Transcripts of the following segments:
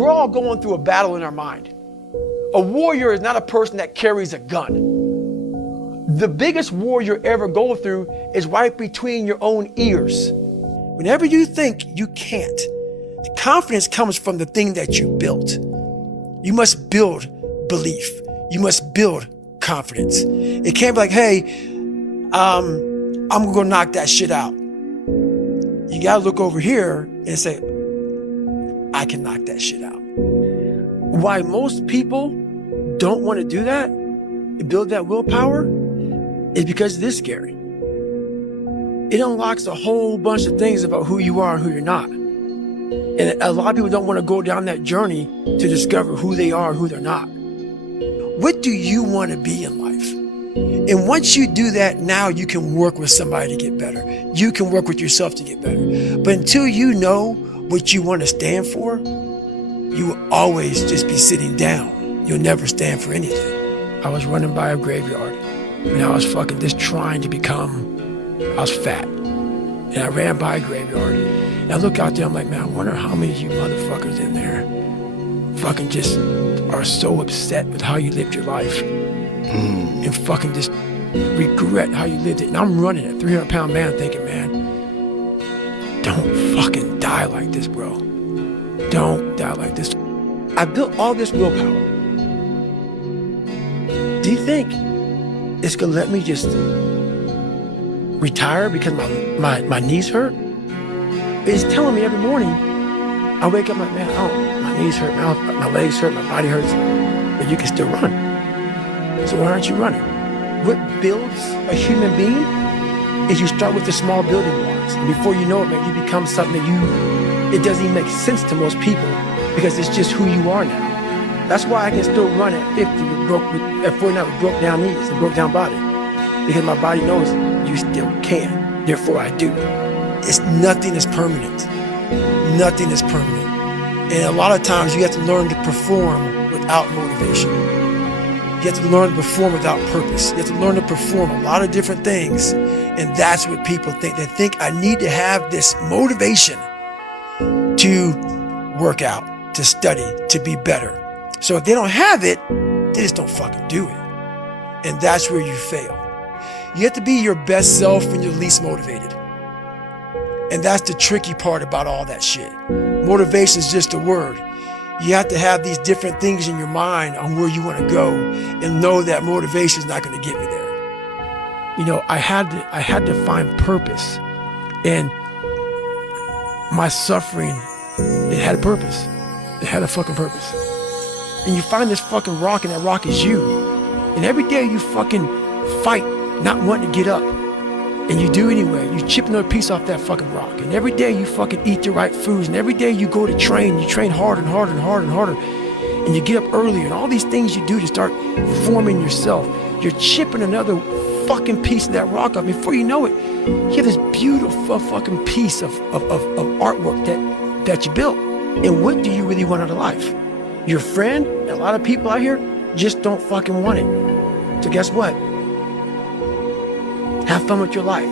We're all going through a battle in our mind. A warrior is not a person that carries a gun. The biggest war you'll ever go through is right between your own ears. Whenever you think you can't, the confidence comes from the thing that you built. You must build belief. You must build confidence. It can't be like, hey, I'm gonna go knock that shit out. You gotta look over here and say, I can knock that shit out. Why most people don't want to do that, build that willpower, is because it is scary. It unlocks a whole bunch of things about who you are and who you're not. And a lot of people don't want to go down that journey to discover who they are and who they're not. What do you want to be in life? And once you do that, now you can work with somebody to get better. You can work with yourself to get better. But until you know what you want to stand for, you will always just be sitting down. You'll never stand for anything. I was running by a graveyard and I was fucking just trying to I was fat. And I ran by a graveyard and I look out there, I'm like, man, I wonder how many of you motherfuckers in there fucking just are so upset with how you lived your life and fucking just regret how you lived it. And I'm running a 300-pound man thinking, man, don't fucking die like this, bro. Don't die like this. I built all this willpower. Do you think it's gonna let me just retire because my knees hurt? It's telling me every morning, I wake up like, man, my knees hurt, my legs hurt, my body hurts, but you can still run. So why aren't you running? What builds a human being is you start with the small building blocks. And before you know it, man, you become something that it doesn't even make sense to most people because it's just who you are now. That's why I can still run at 50 at 49 with broke down knees and broke down body. Because my body knows you still can, therefore I do. Nothing is permanent. Nothing is permanent. And a lot of times you have to learn to perform without motivation. You have to learn to perform without purpose. You have to learn to perform a lot of different things. And that's what people think. They think I need to have this motivation to work out, to study, to be better. So if they don't have it, they just don't fucking do it. And that's where you fail. You have to be your best self when you're least motivated. And that's the tricky part about all that shit. Motivation is just a word. You have to have these different things in your mind on where you want to go and know that motivation is not going to get me there. You know, I had to find purpose. And my suffering, it had a purpose. It had a fucking purpose. And you find this fucking rock, and that rock is you. And every day you fucking fight not wanting to get up. And you do anyway. You chip another piece off that fucking rock. And every day you fucking eat the right foods. And every day you go to train. You train harder and harder and harder and harder. And you get up earlier. And all these things you do to start forming yourself. You're chipping another fucking piece of that rock off. Before you know it, you have this beautiful fucking piece of artwork that you built. And what do you really want out of life? Your friend, and a lot of people out here just don't fucking want it. So guess what? Have fun with your life.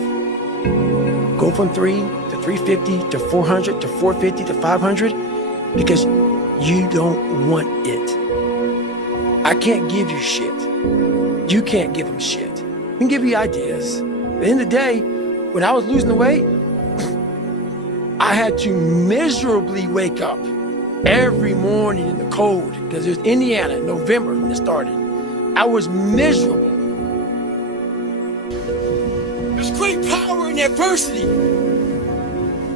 Go from 3 to 350 to 400 to 450 to 500 because you don't want it. I can't give you shit. You can't give them shit. I can give you ideas. At the end of the day, when I was losing the weight, I had to miserably wake up every morning in the cold because it was Indiana, November when it started. I was miserable. There's great power in adversity.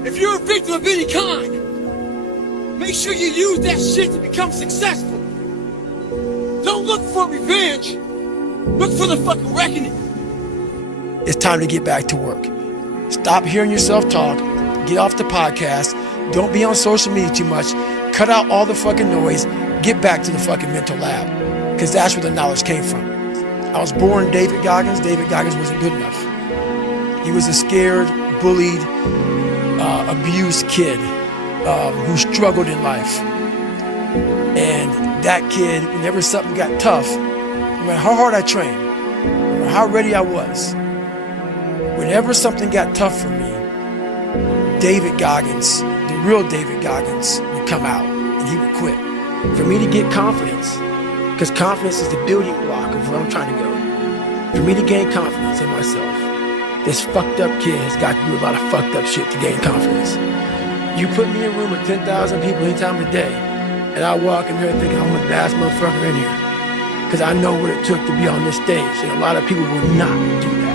If you're a victim of any kind, make sure you use that shit to become successful. Don't look for revenge. Look for the fucking reckoning. It's time to get back to work. Stop hearing yourself talk. Get off the podcast. Don't be on social media too much. Cut out all the fucking noise. Get back to the fucking mental lab. Because that's where the knowledge came from. I was born David Goggins. David Goggins wasn't good enough. He was a scared, bullied, abused kid who struggled in life. And that kid, whenever something got tough, no matter how hard I trained, no matter how ready I was, whenever something got tough for me, David Goggins, the real David Goggins, would come out. and he would quit. For me to get confidence, because confidence is the building block of where I'm trying to go. For me to gain confidence in myself, this fucked up kid has got to do a lot of fucked up shit to gain confidence. You put me in a room with 10,000 people any time of the day, and I walk in here thinking I'm the baddest motherfucker in here. Because I know what it took to be on this stage, and a lot of people will not do that.